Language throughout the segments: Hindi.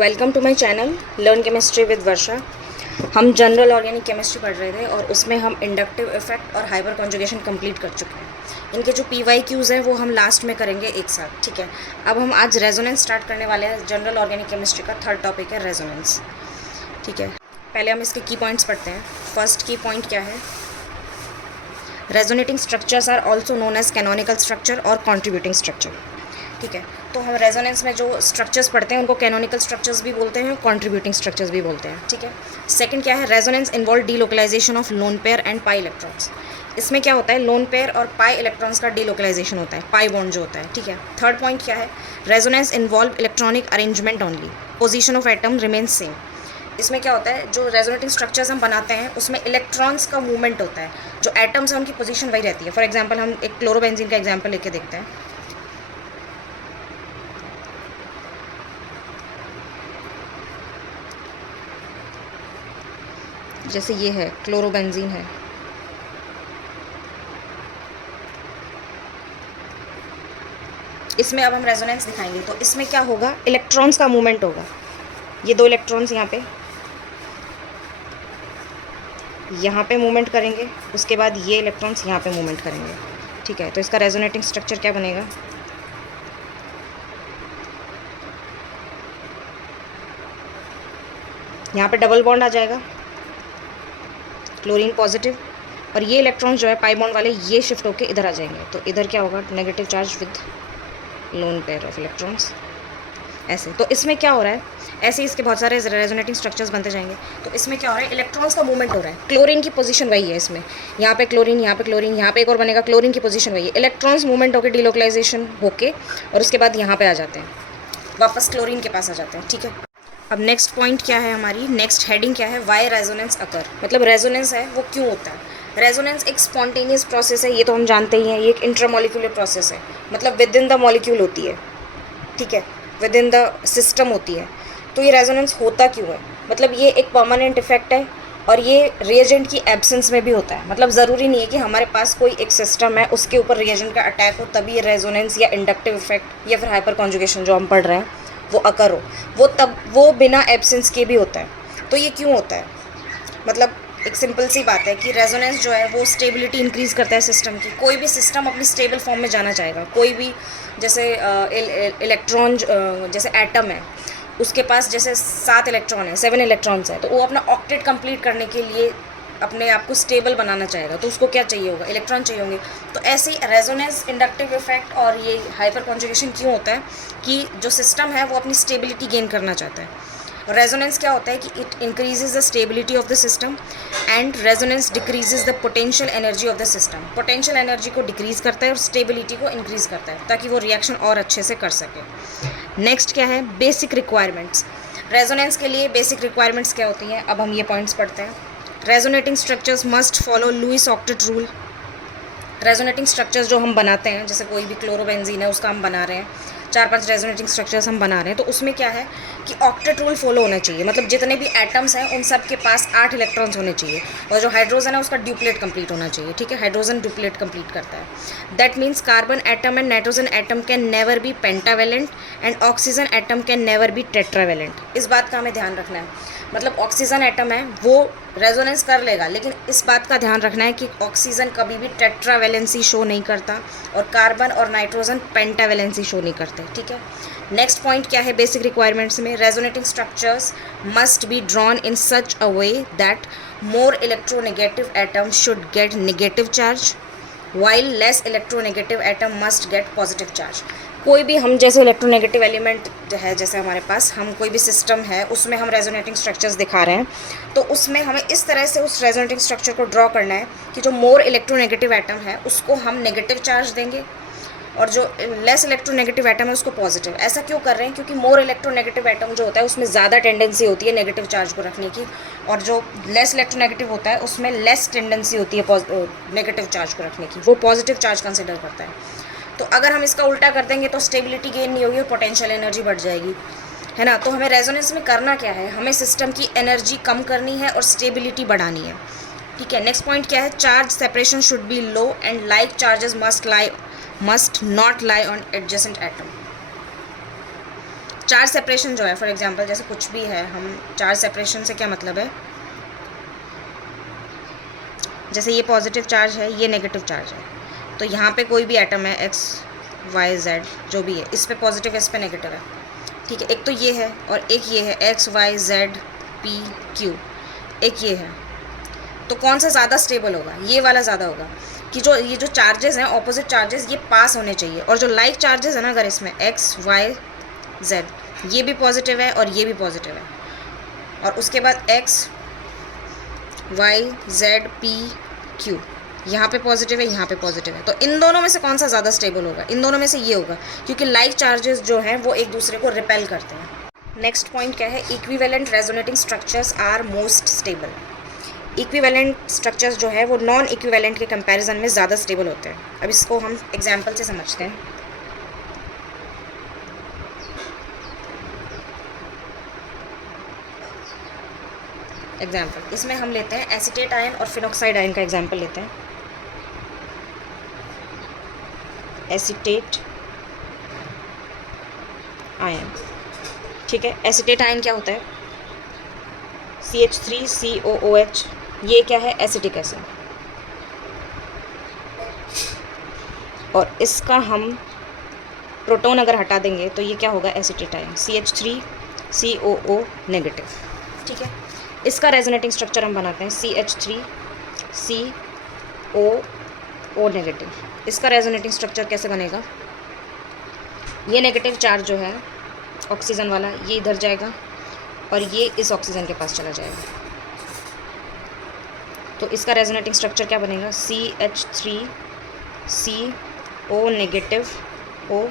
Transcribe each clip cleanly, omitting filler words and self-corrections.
Welcome to my channel learn chemistry with Varsha. हम जनरल ऑर्गेनिक केमिस्ट्री पढ़ रहे थे और उसमें हम इंडक्टिव इफेक्ट और हाइपर कॉन्जुगेशन कंप्लीट कर चुके हैं। इनके जो PYQs हैं वो हम लास्ट में करेंगे एक साथ, ठीक है। अब हम आज रेजोनेंस स्टार्ट करने वाले हैं। जनरल ऑर्गेनिक केमिस्ट्री का थर्ड टॉपिक है रेजोनेंस, ठीक है। पहले हम इसके की पॉइंट्स पढ़ते हैं। फर्स्ट की पॉइंट क्या है? Resonating structures are also known as canonical structure और कॉन्ट्रीब्यूटिंग स्ट्रक्चर, ठीक है। तो हम रेजोनेंस में जो स्ट्रक्चर्स पढ़ते हैं उनको कैनोनिकल स्ट्रक्चर्स भी बोलते हैं, कॉन्ट्रीब्यूटिंग स्ट्रक्चर्स भी बोलते हैं, ठीक है। सेकंड क्या है? Resonance involve delocalisation of lone pair and pi electrons. इसमें क्या होता है? लोन पेयर और पाई इलेक्ट्रॉन्स का डीलोकलाइजेशन होता है, पाई बॉन्ड जो होता है, ठीक है। थर्ड पॉइंट क्या है? Resonance involve electronic arrangement only, position of atom remains same. इसमें क्या होता है? जो रेजोनेटिंग स्ट्रक्चर्स हम बनाते हैं उसमें इलेक्ट्रॉन्स का मूवमेंट होता है, जो एटम्स हैं उनकी पोजीशन वही रहती है। फॉर एग्जांपल हम एक क्लोरोबेंजीन का एग्जांपल लेके देखते हैं। जैसे ये है क्लोरोबेंजीन है, इसमें अब हम रेजोनेंस दिखाएंगे तो इसमें क्या होगा? इलेक्ट्रॉन्स का मूवमेंट होगा। ये दो इलेक्ट्रॉन्स यहाँ पे मूवमेंट करेंगे, उसके बाद ये इलेक्ट्रॉन्स यहाँ पे मूवमेंट करेंगे, ठीक है। तो इसका रेजोनेटिंग स्ट्रक्चर क्या बनेगा? यहाँ पे डबल बॉन्ड आ जाएगा, क्लोरीन पॉजिटिव, और ये इलेक्ट्रॉन्स जो है पाई बॉन्ड वाले ये शिफ्ट होके इधर आ जाएंगे। तो इधर क्या होगा? Negative charge with lone pair of electrons, ऐसे। तो इसमें क्या हो रहा है? ऐसे इसके बहुत सारे रेजोनेटिंग स्ट्रक्चर्स बनते जाएंगे। तो इसमें क्या हो रहा है? इलेक्ट्रॉन्स का मूवमेंट हो रहा है। क्लोरीन की पोजीशन वही है इसमें, यहाँ पे क्लोरीन, यहाँ पे क्लोरीन, यहाँ पे एक और बनेगा, क्लोरीन की पोजीशन वही है। इलेक्ट्रॉन्स मूवमेंट होकर डीलोकलाइजेशन होके और उसके बाद यहाँ पे आ जाते हैं, वापस क्लोरीन के पास आ जाते हैं, ठीक है। अब नेक्स्ट पॉइंट क्या है हमारी? नेक्स्ट हेडिंग क्या है? वाई रेजोनेंस अकर, मतलब रेजोनेंस है वो क्यों होता है। रेजोनेंस एक स्पॉन्टेनियस प्रोसेस है, ये तो हम जानते ही हैं। ये एक इंट्रामोलिकुलर प्रोसेस है, मतलब विद इन द मॉलिक्यूल होती है, ठीक है, विद इन द सिस्टम होती है। तो ये रेजोनेंस होता क्यों है? मतलब ये एक परमानेंट इफेक्ट है और ये रिएजेंट की एब्सेंस में भी होता है। मतलब ज़रूरी नहीं है कि हमारे पास कोई एक सिस्टम है उसके ऊपर रिएजेंट का अटैक हो तभी ये रेजोनेंस या इंडक्टिव इफेक्ट या फिर हाइपर कॉन्जुगेशन जो हम पढ़ रहे हैं वो अकर हो। वो बिना एब्सेंस के भी होता है। तो ये क्यों होता है? मतलब एक सिंपल सी बात है कि रेजोनेंस जो है वो स्टेबिलिटी इंक्रीज़ करता है सिस्टम की। कोई भी सिस्टम अपनी स्टेबल फॉर्म में जाना चाहेगा। कोई भी जैसे इलेक्ट्रॉन, जैसे एटम है, उसके पास जैसे 7 इलेक्ट्रॉन है, 7 इलेक्ट्रॉन्स है, तो वो अपना ऑक्टेट कंप्लीट करने के लिए अपने आप को स्टेबल बनाना चाहेगा। तो उसको क्या चाहिए होगा? इलेक्ट्रॉन चाहिए होंगे। तो ऐसे ही रेजोनेंस, इंडक्टिव इफेक्ट और ये हाइपर कॉन्जुगेशन क्यों होता है कि जो सिस्टम है वो अपनी स्टेबिलिटी गेन करना चाहता है। रेजोनेंस क्या होता है कि it increases the stability of the system and resonance decreases the potential energy of the system. Potential energy को डिक्रीज़ करता है और स्टेबिलिटी को इंक्रीज़ करता है ताकि वो रिएक्शन और अच्छे से कर सके। नेक्स्ट क्या है? Basic requirements. रेजोनेंस के लिए बेसिक रिक्वायरमेंट्स क्या होती हैं? अब हम ये पॉइंट्स पढ़ते हैं। Resonating structures must follow Lewis octet rule. Resonating structures जो हम बनाते हैं, जैसे कोई भी क्लोरोबेंजीन है उसका हम बना रहे हैं, 4-5 रेजोनेटिंग स्ट्रक्चर्स हम बना रहे हैं, तो उसमें क्या है कि ऑक्टेट रूल फॉलो होना चाहिए। मतलब जितने भी एटम्स हैं उन सब के पास 8 इलेक्ट्रॉन्स होने चाहिए और जो हाइड्रोजन है उसका ड्यूप्लेट कंप्लीट होना चाहिए, ठीक है। हाइड्रोजन ड्यूप्लेट कंप्लीट करता है। That means carbon atom and nitrogen atom can never be pentavalent and oxygen atom can never be tetravalent. इस बात का हमें ध्यान रखना है। मतलब ऑक्सीजन एटम है वो रेजोनेंस कर लेगा, लेकिन इस बात का ध्यान रखना है कि ऑक्सीजन कभी भी टेट्रावेलेंसी शो नहीं करता और कार्बन और नाइट्रोजन पेंटावेलेंसी शो नहीं करते, ठीक है। नेक्स्ट पॉइंट क्या है बेसिक रिक्वायरमेंट्स में? Resonating structures must be drawn in such a way that more electronegative atom should get negative charge while less electronegative atom must get positive charge। कोई भी हम जैसे इलेक्ट्रोनेगेटिव एलिमेंट है, जैसे हमारे पास हम कोई भी सिस्टम है उसमें हम रेजोनेटिंग स्ट्रक्चर्स दिखा रहे हैं, तो उसमें हमें इस तरह से उस रेजोनेटिंग स्ट्रक्चर को ड्रॉ करना है कि जो मोर इलेक्ट्रोनेगेटिव एटम है उसको हम नेगेटिव चार्ज देंगे और जो लेस इलेक्ट्रोनेगेटिव एटम है उसको पॉजिटिव। ऐसा क्यों कर रहे हैं? क्योंकि मोर इलेक्ट्रोनेगेटिव एटम जो होता है उसमें ज़्यादा टेंडेंसी होती है नेगेटिव चार्ज को रखने की, और जो लेस इलेक्ट्रोनेगेटिव होता है उसमें लेस टेंडेंसी होती है नेगेटिव चार्ज को रखने की, वो पॉजिटिव चार्ज कंसिडर करता है। तो अगर हम इसका उल्टा कर देंगे तो स्टेबिलिटी गेन नहीं होगी और पोटेंशियल एनर्जी बढ़ जाएगी, है ना। तो हमें रेजोनेंस में करना क्या है? हमें सिस्टम की एनर्जी कम करनी है और स्टेबिलिटी बढ़ानी है, ठीक है। नेक्स्ट पॉइंट क्या है? Charge separation should be low and like charges must not lie on adjacent atom. Charge separation जो है, फॉर एग्जांपल जैसे कुछ भी है, हम चार्ज सेपरेशन से क्या मतलब है, जैसे ये पॉजिटिव चार्ज है, ये नेगेटिव चार्ज है, तो यहाँ पे कोई भी एटम है एक्स वाई जेड जो भी है, इस पे पॉजिटिव इस पे नेगेटिव है, ठीक है। एक तो ये है और एक ये है X Y Z P Q, एक ये है। तो कौन सा ज़्यादा स्टेबल होगा, ये वाला ज़्यादा होगा कि जो ये जो चार्जेस हैं ऑपोजिट चार्जेस ये पास होने चाहिए, और जो लाइक चार्जेस है ना अगर इसमें एक्स वाई जेड, ये भी पॉजिटिव है और ये भी पॉजिटिव है, और उसके बाद X Y Z P Q, यहाँ पे पॉजिटिव है यहाँ पे पॉजिटिव है, तो इन दोनों में से कौन सा ज़्यादा स्टेबल होगा, इन दोनों में से ये होगा, क्योंकि लाइक चार्जेस जो हैं वो एक दूसरे को रिपेल करते हैं। नेक्स्ट पॉइंट क्या है, equivalent resonating structures are most stable. Equivalent structures जो है वो नॉन इक्विवेलेंट के कंपैरिजन में ज़्यादा स्टेबल होते हैं। अब इसको हम एग्जाम्पल से समझते हैं। एग्जाम्पल इसमें हम लेते हैं एसीटेट आयन और फिनॉक्साइड आयन का एग्जाम्पल लेते हैं। एसीटेट आयन, ठीक है। एसीटेट आयन क्या होता है, CH3COOH, ये क्या है, एसिटिक एसिड, और इसका हम प्रोटॉन अगर हटा देंगे तो ये क्या होगा, एसीटेट आयन, CH3COO नेगेटिव, ठीक है। इसका रेजोनेटिंग स्ट्रक्चर हम बनाते हैं CH3COO नेगेटिव। इसका रेजोनेटिंग स्ट्रक्चर कैसे बनेगा, ये नेगेटिव चार्ज जो है ऑक्सीजन वाला ये इधर जाएगा और ये इस ऑक्सीजन के पास चला जाएगा, तो इसका रेजोनेटिंग स्ट्रक्चर क्या बनेगा, CH3CO नेगेटिव O,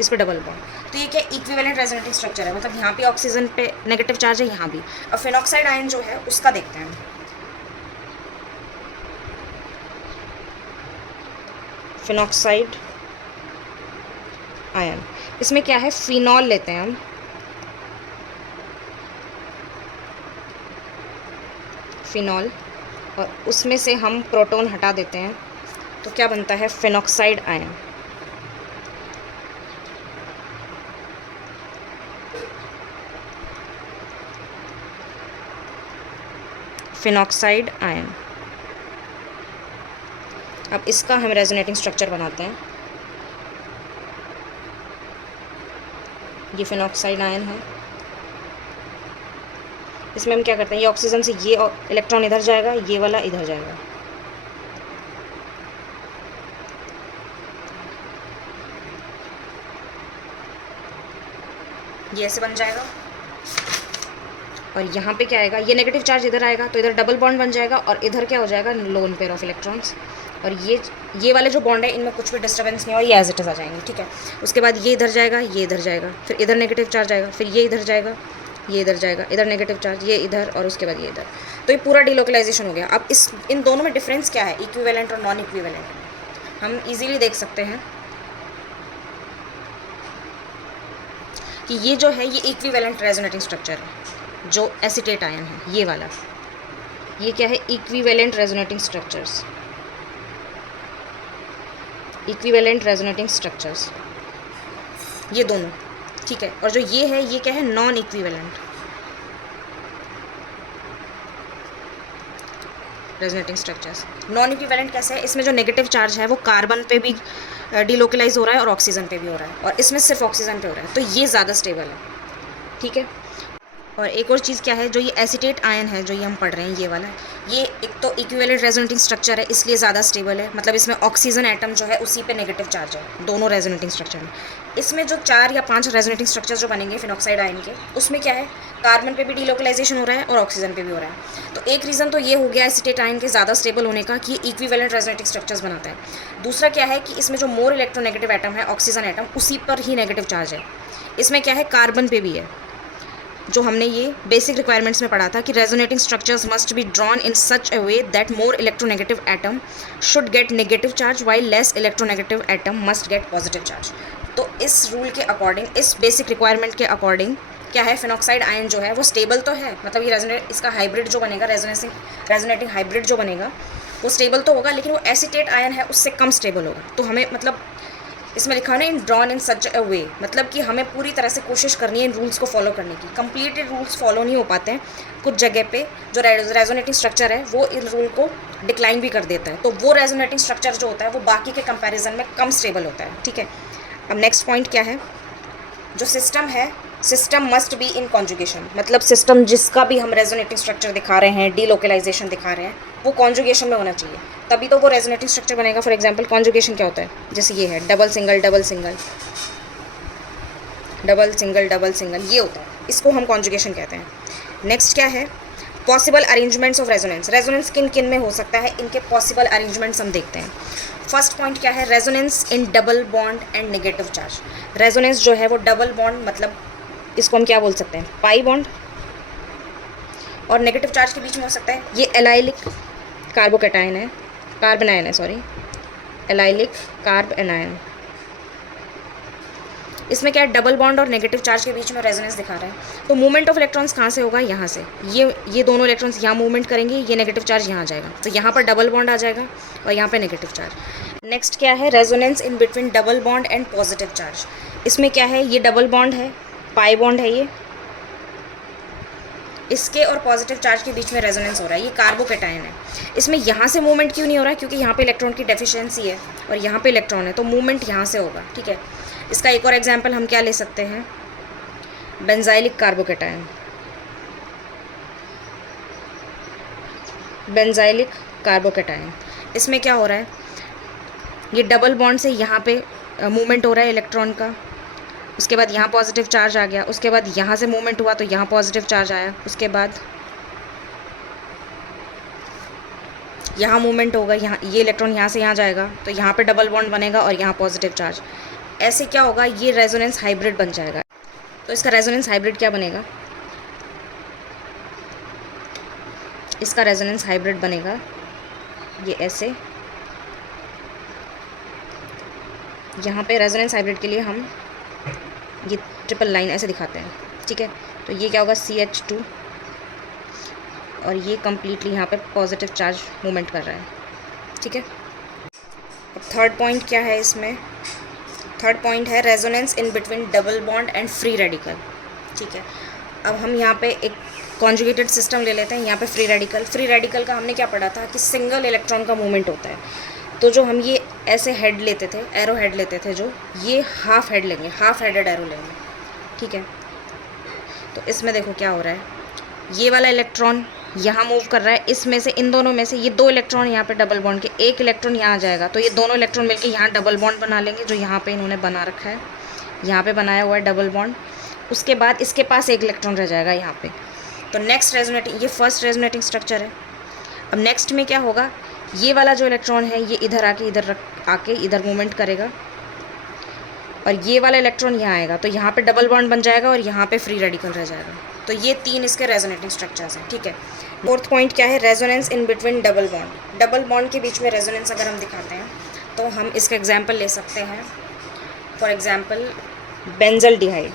इस पर डबल बॉन्ड। तो ये क्या इक्विवेलेंट रेजोनेटिंग स्ट्रक्चर है, मतलब यहाँ पे ऑक्सीजन पे नेगेटिव चार्ज है, यहाँ भी। और फिनॉक्साइड आयन जो है उसका देखते हैं। फिनॉक्साइड आयन, इसमें क्या है, फिनॉल लेते हैं हम, फिनॉल, और उसमें से हम प्रोटॉन हटा देते हैं, तो क्या बनता है, फिनॉक्साइड आयन। Phenoxide ion. अब इसका हम रेजोनेटिंग स्ट्रक्चर बनाते हैं। ये फिनॉक्साइड आयन है, इसमें हम क्या करते हैं, ये ऑक्सीजन से ये इलेक्ट्रॉन इधर जाएगा, ये वाला इधर जाएगा, ये ऐसे बन जाएगा, और यहाँ पे क्या आएगा, ये नेगेटिव चार्ज इधर आएगा, तो इधर डबल बॉन्ड बन जाएगा, और इधर क्या हो जाएगा, लोन पेयर ऑफ इलेक्ट्रॉन्स, और ये वाले जो बॉन्ड है इनमें कुछ भी डिस्टर्बेंस नहीं और ये एज इट इज़ आ जाएंगे, ठीक है। उसके बाद ये इधर जाएगा, ये इधर जाएगा, फिर इधर नेगेटिव चार्ज आएगा, फिर ये इधर जाएगा, ये इधर जाएगा, इधर नेगेटिव चार्ज, ये इधर, और उसके बाद ये इधर, तो ये पूरा डिलोकलाइजेशन हो गया। अब इन दोनों में डिफरेंस क्या है, इक्विवेलेंट और नॉन इक्विवेलेंट, हम इजीली देख सकते हैं कि ये जो है ये इक्विवेलेंट रेजोनेटिंग स्ट्रक्चर है, जो एसीटेट आयन है ये वाला, ये क्या है, equivalent resonating structures, equivalent resonating structures, ये दोनों, ठीक है। और जो ये है ये क्या है, non equivalent resonating structures. Non equivalent कैसे है, इसमें जो नेगेटिव चार्ज है वो कार्बन पे भी डिलोकलाइज हो रहा है और ऑक्सीजन पे भी हो रहा है, और इसमें सिर्फ ऑक्सीजन पे हो रहा है, तो ये ज़्यादा स्टेबल है, ठीक है। और एक और चीज़ क्या है, जो ये एसीटेट आयन है जो ये हम पढ़ रहे हैं, ये वाला, ये एक तो इक्विवेलेंट रेजोनेटिंग स्ट्रक्चर है इसलिए ज़्यादा स्टेबल है, मतलब इसमें ऑक्सीजन एटम जो है उसी पे नेगेटिव चार्ज है दोनों रेजोनेटिंग स्ट्रक्चर में। इसमें जो 4 या 5 रेजोनेटिंग स्ट्रक्चर जो बनेंगे फिनॉक्साइड आयन के, उसमें क्या है, कार्बन पे भी डिलोकलाइजेशन हो रहा है और ऑक्सीजन पे भी हो रहा है। तो एक रीज़न तो ये हो गया एसीटेट आयन के ज़्यादा स्टेबल होने का कि ये इक्विवेलेंट रेजोनेटिंग स्ट्रक्चर्स बनाता है। दूसरा क्या है कि इसमें जो मोर इलेक्ट्रोनेगेटिव एटम है, ऑक्सीजन एटम, उसी पर ही नेगेटिव चार्ज है। इसमें क्या है, कार्बन पे भी है, जो हमने ये बेसिक रिक्वायरमेंट्स में पढ़ा था कि resonating structures must be drawn in such a way that more electronegative atom should get negative charge while less electronegative atom must get positive charge. तो इस रूल के अकॉर्डिंग, इस बेसिक रिक्वायरमेंट के अकॉर्डिंग क्या है, फिनॉक्साइड आयन जो है वो स्टेबल तो है, मतलब ये इसका हाइब्रिड जो बनेगा, रेजोनेटिंग हाइब्रिड जो बनेगा वो स्टेबल तो होगा, लेकिन वो एसीटेट आयन है उससे कम स्टेबल होगा। तो हमें मतलब इसमें लिखा है ना इन ड्रॉन इन सच अ वे, मतलब कि हमें पूरी तरह से कोशिश करनी है इन रूल्स को फॉलो करने की। कंप्लीटेड रूल्स फॉलो नहीं हो पाते हैं, कुछ जगह पे जो रेजोनेटिंग स्ट्रक्चर है वो इन रूल को डिक्लाइन भी कर देता है, तो वो रेजोनेटिंग स्ट्रक्चर जो होता है वो बाकी के कंपैरिजन में कम स्टेबल होता है। ठीक है, अब नेक्स्ट पॉइंट क्या है, जो सिस्टम है, system must be in conjugation, मतलब सिस्टम जिसका भी हम रेजोनेटिंग स्ट्रक्चर दिखा रहे हैं, डीलोकलाइजेशन दिखा रहे हैं, वो कॉन्जुगेशन में होना चाहिए, तभी तो वो रेजोनेटिंग स्ट्रक्चर बनेगा। फॉर एग्जांपल कॉन्जुगेशन क्या होता है, जैसे ये है double single double single double single double single, ये होता है, इसको हम कॉन्जुगेशन कहते हैं। नेक्स्ट क्या है, possible arrangements of resonance, resonance किन किन में हो सकता है, इनके पॉसिबल अरेंजमेंट्स हम देखते हैं। फर्स्ट पॉइंट क्या है, resonance in double bond and negative charge. Resonance जो है वो डबल बॉन्ड, मतलब इसको हम क्या बोल सकते हैं, पाई बॉन्ड, और नेगेटिव चार्ज के बीच में हो सकता है। ये एलाइलिक कार्बोकैटायन है, कार्बन आयन है, सॉरी, एलाइलिक कार्ब एनायन। इसमें क्या है, डबल बॉन्ड और नेगेटिव चार्ज के बीच में रेजोनेंस दिखा रहा है। तो मूवमेंट ऑफ इलेक्ट्रॉन्स कहाँ से होगा, यहाँ से, ये दोनों इलेक्ट्रॉन्स यहाँ मूवमेंट करेंगे, ये नेगेटिव चार्ज यहाँ आ जाएगा, तो यहाँ पर डबल बॉन्ड आ जाएगा और यहाँ पे नेगेटिव चार्ज। नेक्स्ट क्या है, resonance in between double bond and positive charge. इसमें क्या है, ये डबल बॉन्ड है, पाई बॉन्ड है, ये इसके और पॉजिटिव चार्ज के बीच में रेजोनेंस हो रहा है, ये कार्बोकैटायन है। इसमें यहाँ से मूवमेंट क्यों नहीं हो रहा है, क्योंकि यहाँ पे इलेक्ट्रॉन की डेफिशिएंसी है और यहाँ पे इलेक्ट्रॉन है, तो मूवमेंट यहाँ से होगा। ठीक है, इसका एक और एग्जांपल हम क्या ले सकते हैं, बेंजाइलिक कार्बोकैटायन, बेंजाइलिक कार्बोकैटायन। इसमें क्या हो रहा है, ये डबल बॉन्ड से यहाँ पे मूवमेंट हो रहा है इलेक्ट्रॉन का, उसके बाद यहाँ पॉजिटिव चार्ज आ गया, उसके बाद यहाँ से मूवमेंट हुआ तो यहाँ पॉजिटिव चार्ज आया, उसके बाद यहाँ मूवमेंट होगा, यहाँ ये इलेक्ट्रॉन यहाँ से यहाँ जाएगा तो यहाँ पे डबल बॉन्ड बनेगा और यहाँ पॉजिटिव चार्ज। ऐसे क्या होगा, ये रेजोनेंस हाइब्रिड बन जाएगा। तो इसका रेजोनेंस हाइब्रिड क्या बनेगा, इसका रेजोनेंस हाइब्रिड बनेगा ये ऐसे, यहाँ पे रेजोनेंस हाइब्रिड के लिए हम ये ट्रिपल लाइन ऐसे दिखाते हैं। ठीक है, तो ये क्या होगा, CH2, और ये कम्प्लीटली यहाँ पे पॉजिटिव चार्ज मूवमेंट कर रहा है। ठीक है, अब थर्ड पॉइंट क्या है इसमें, थर्ड पॉइंट है resonance in between double bond and free radical. ठीक है, अब हम यहाँ पे एक कॉन्जुगेटेड सिस्टम ले लेते हैं। यहाँ पे फ्री रेडिकल, फ्री रेडिकल का हमने क्या पढ़ा था कि सिंगल इलेक्ट्रॉन का मूवमेंट होता है, तो जो हम ये ऐसे हेड लेते थे, एरो हेड लेते थे, जो ये हाफ हेड लेंगे, हाफ हेडेड एरो लेंगे। ठीक है, तो इसमें देखो क्या हो रहा है, ये वाला इलेक्ट्रॉन यहाँ मूव कर रहा है, इसमें से, इन दोनों में से ये दो इलेक्ट्रॉन यहाँ पे डबल बॉन्ड के, एक इलेक्ट्रॉन यहाँ आ जाएगा, तो ये दोनों इलेक्ट्रॉन मिलकर यहाँ डबल बॉन्ड बना लेंगे, जो यहाँ पे इन्होंने बना रखा है, यहाँ पे बनाया हुआ है डबल बॉन्ड। उसके बाद इसके पास एक इलेक्ट्रॉन रह जाएगा यहाँ पे। तो नेक्स्ट रेजोनेटिंग, ये फर्स्ट रेजोनेटिंग स्ट्रक्चर है। अब नेक्स्ट में क्या होगा, ये वाला जो इलेक्ट्रॉन है ये इधर आके इधर मूवमेंट करेगा, और ये वाला इलेक्ट्रॉन यहाँ आएगा, तो यहाँ पे डबल बॉन्ड बन जाएगा और यहाँ पे फ्री रेडिकल रह जाएगा। तो ये तीन इसके रेजोनेटिंग स्ट्रक्चर्स हैं। ठीक है, फोर्थ पॉइंट क्या है, resonance in between double bond. Double bond के बीच में रेजोनेंस अगर हम दिखाते हैं तो हम इसका एग्जाम्पल ले सकते हैं। फॉर एग्जाम्पल बेंजल डिहाइड,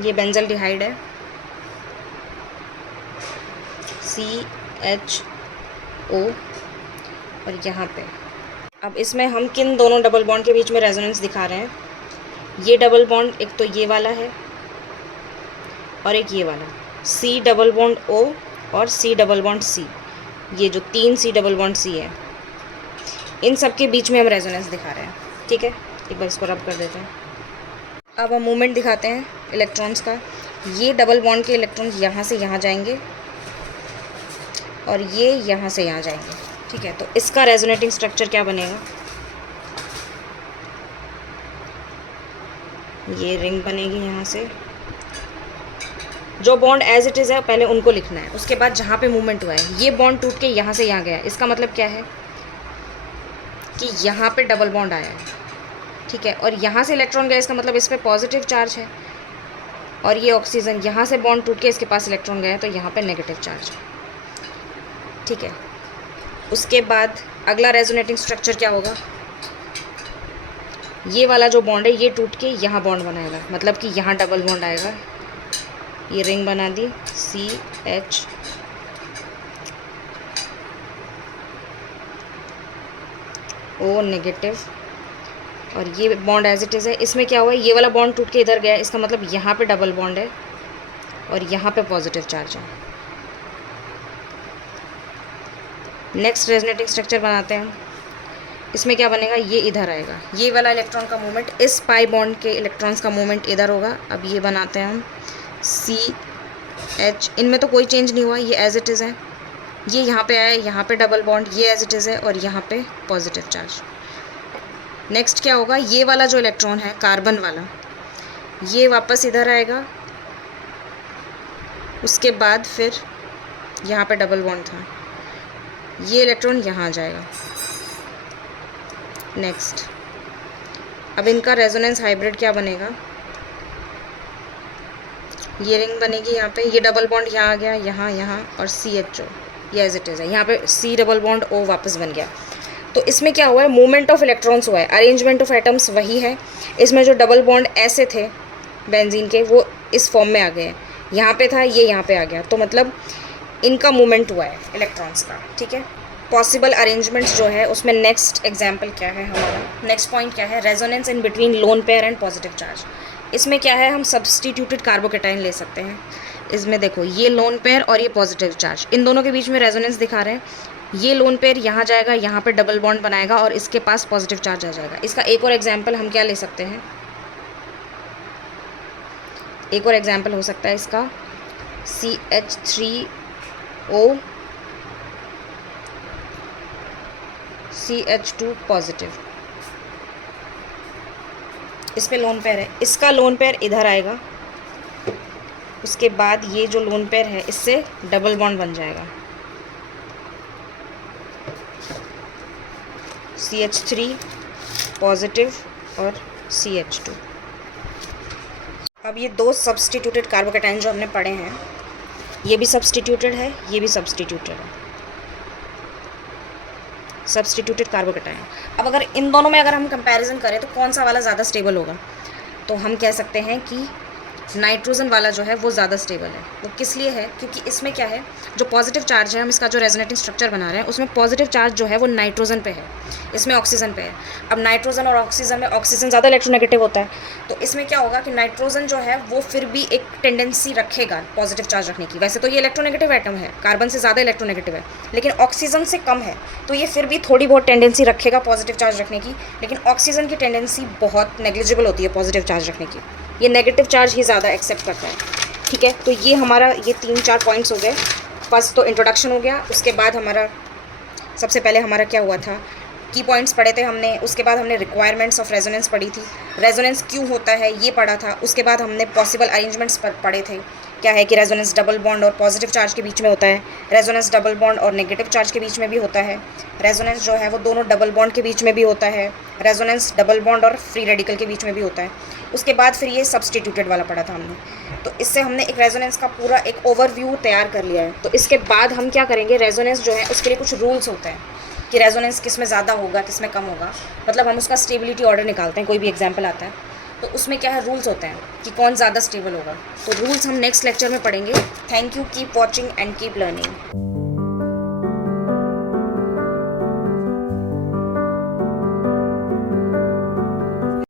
ये बेंजल डिहाइड है, CHO, और यहाँ पे अब इसमें हम किन दोनों डबल बॉन्ड के बीच में रेजोनेंस दिखा रहे हैं, ये डबल बॉन्ड, एक तो ये वाला है और एक ये वाला, C डबल बॉन्ड O और C डबल बॉन्ड C, ये जो 3 C डबल बॉन्ड C है, इन सब के बीच में हम रेजोनेंस दिखा रहे हैं। ठीक है, एक बार इसको रब कर देते हैं। अब हम मूवमेंट दिखाते हैं इलेक्ट्रॉन्स का। ये डबल बॉन्ड के इलेक्ट्रॉन्स यहाँ से यहाँ जाएंगे और ये यहाँ से यहाँ जाएंगे। ठीक है, तो इसका रेजोनेटिंग स्ट्रक्चर क्या बनेगा, ये रिंग बनेगी यहाँ से। जो बॉन्ड एज इट इज़ है पहले उनको लिखना है, उसके बाद जहाँ पे मूवमेंट हुआ है, ये बॉन्ड टूट के यहाँ से यहाँ गया है, इसका मतलब क्या है कि यहाँ पे डबल बॉन्ड आया है। ठीक है, और यहाँ से इलेक्ट्रॉन गया, इसका मतलब इस पर पॉजिटिव चार्ज है, और ये ऑक्सीजन यहाँ से बॉन्ड टूट के इसके पास इलेक्ट्रॉन गया है, तो यहाँ पे नेगेटिव चार्ज है। ठीक है, उसके बाद अगला रेजोनेटिंग स्ट्रक्चर क्या होगा, ये वाला जो बॉन्ड है ये टूट के यहाँ बॉन्ड बनाएगा, मतलब कि यहाँ डबल बॉन्ड आएगा, ये रिंग बना दी CH, O नेगेटिव और ये बॉन्ड एज इट इज़ है। इसमें क्या हुआ है, ये वाला बॉन्ड टूट के इधर गया, इसका मतलब यहाँ पे डबल बॉन्ड है और यहाँ पे पॉजिटिव चार्ज है। नेक्स्ट रेजोनेटिंग स्ट्रक्चर बनाते हैं हम। इसमें क्या बनेगा, ये इधर आएगा, ये वाला इलेक्ट्रॉन का मूवमेंट, इस पाई बॉन्ड के इलेक्ट्रॉन्स का मूवमेंट इधर होगा। अब ये बनाते हैं हम CH, इनमें तो कोई चेंज नहीं हुआ, ये एज इट इज़ है। ये यहाँ पे आया, यहाँ पे डबल बॉन्ड, ये एज इट इज़ है और यहाँ पे पॉजिटिव चार्ज। नेक्स्ट क्या होगा, ये वाला जो इलेक्ट्रॉन है कार्बन वाला, ये वापस इधर आएगा, उसके बाद फिर यहाँ पे डबल बॉन्ड था, ये इलेक्ट्रॉन यहाँ आ जाएगा। नेक्स्ट अब इनका रेजोनेंस हाइब्रिड क्या बनेगा, ये रिंग बनेगी यहाँ पे, ये डबल बॉन्ड यहाँ आ गया, यहाँ यहाँ और CHO, ये एज इट इज़ है, यहाँ पे C डबल बॉन्ड O वापस बन गया। तो इसमें क्या हुआ है, मूवमेंट ऑफ इलेक्ट्रॉन्स हुआ है, अरेंजमेंट ऑफ एटम्स वही है। इसमें जो डबल बॉन्ड ऐसे थे बेंजीन के, वो इस फॉर्म में आ गए हैं, यहाँ पे था, ये यहाँ पे आ गया, तो मतलब इनका मूवमेंट हुआ है इलेक्ट्रॉन्स का। ठीक है, पॉसिबल अरेंजमेंट्स जो है उसमें नेक्स्ट एग्जाम्पल क्या है हमारा, नेक्स्ट पॉइंट क्या है, resonance in between loan pair and positive charge. इसमें क्या है, हम सब्सटीट्यूटेड कार्बोकेटाइन ले सकते हैं। इसमें देखो, ये लोन पेयर और ये पॉजिटिव चार्ज, इन दोनों के बीच में रेजोनेंस दिखा रहे हैं। ये लोन पेयर यहाँ जाएगा, यहाँ पे डबल बॉन्ड बनाएगा और इसके पास पॉजिटिव चार्ज आ जाएगा। इसका एक और एग्जाम्पल हम क्या ले सकते हैं, एक और एग्जाम्पल हो सकता है इसका CH3O CH2 पॉजिटिव, इस पे लोन पेयर है, इसका लोन पेयर इधर आएगा, उसके बाद ये जो लोन पेयर है इससे डबल बॉन्ड बन जाएगा, CH3 पॉजिटिव और CH2। अब ये दो सब्सटीट्यूटेड कार्बोकेटाइन जो हमने पढ़े हैं, ये भी सब्सटीट्यूटेड है, ये भी सब्सटीट्यूटेड है, सब्सटीट्यूटेड कार्बोकेटाइन। अब अगर इन दोनों में अगर हम कंपैरिजन करें तो कौन सा वाला ज़्यादा स्टेबल होगा, तो हम कह सकते हैं कि नाइट्रोजन वाला जो है वो ज़्यादा स्टेबल है। वो किस लिए है, क्योंकि इसमें क्या है, जो पॉजिटिव चार्ज है, हम इसका जो रेजोनेटिंग स्ट्रक्चर बना रहे हैं उसमें पॉजिटिव चार्ज जो है वो नाइट्रोजन पे है, इसमें ऑक्सीजन पे है। अब नाइट्रोजन और ऑक्सीजन में ऑक्सीजन ज़्यादा इलेक्ट्रोनेगेटिव होता है, तो इसमें क्या होगा कि नाइट्रोजन जो है वो फिर भी एक टेंडेंसी रखेगा पॉजिटिव चार्ज रखने की। वैसे तो ये इलेक्ट्रोनेगेटिव एटम है, कार्बन से ज़्यादा इलेक्ट्रोनेगेटिव है, लेकिन ऑक्सीजन से कम है, तो ये फिर भी थोड़ी बहुत टेंडेंसी रखेगा पॉजिटिव चार्ज रखने की। लेकिन ऑक्सीजन की टेंडेंसी बहुत नेग्लिजिबल होती है पॉजिटिव चार्ज रखने की, ये नेगेटिव चार्ज ही ज़्यादा एक्सेप्ट करता है। ठीक है, तो ये हमारा ये 3-4 पॉइंट्स हो गए। फर्स्ट तो इंट्रोडक्शन हो गया, उसके बाद हमारा सबसे पहले हमारा क्या हुआ था, की पॉइंट्स पढ़े थे हमने, उसके बाद हमने रिक्वायरमेंट्स ऑफ रेजोनेंस पढ़ी थी, रेजोनेंस क्यों होता है ये पढ़ा था, उसके बाद हमने पॉसिबल अरेंजमेंट्स पढ़े थे, क्या है कि रेजोनेंस डबल बॉन्ड और पॉजिटिव चार्ज के बीच में होता है, रेजोनेंस डबल बॉन्ड और नेगेटिव चार्ज के बीच में भी होता है, रेजोनेंस जो है वो दोनों डबल बॉन्ड के बीच में भी होता है, रेजोनेंस डबल बॉन्ड और फ्री रेडिकल के बीच में भी होता है। उसके बाद फिर ये सब्सटीट्यूटेड वाला पढ़ा था हमने, तो इससे हमने एक रेजोनेंस का पूरा एक ओवरव्यू तैयार कर लिया है। तो इसके बाद हम क्या करेंगे, रेजोनेंस जो है उसके लिए कुछ रूल्स होते हैं कि रेजोनेंस किस में ज़्यादा होगा, किस में कम होगा, मतलब हम उसका स्टेबिलिटी ऑर्डर निकालते हैं, कोई भी एग्जाम्पल आता है तो उसमें क्या है, रूल्स होते हैं कि कौन ज़्यादा स्टेबल होगा। तो रूल्स हम नेक्स्ट लेक्चर में पढ़ेंगे। Thank you, keep watching and keep learning.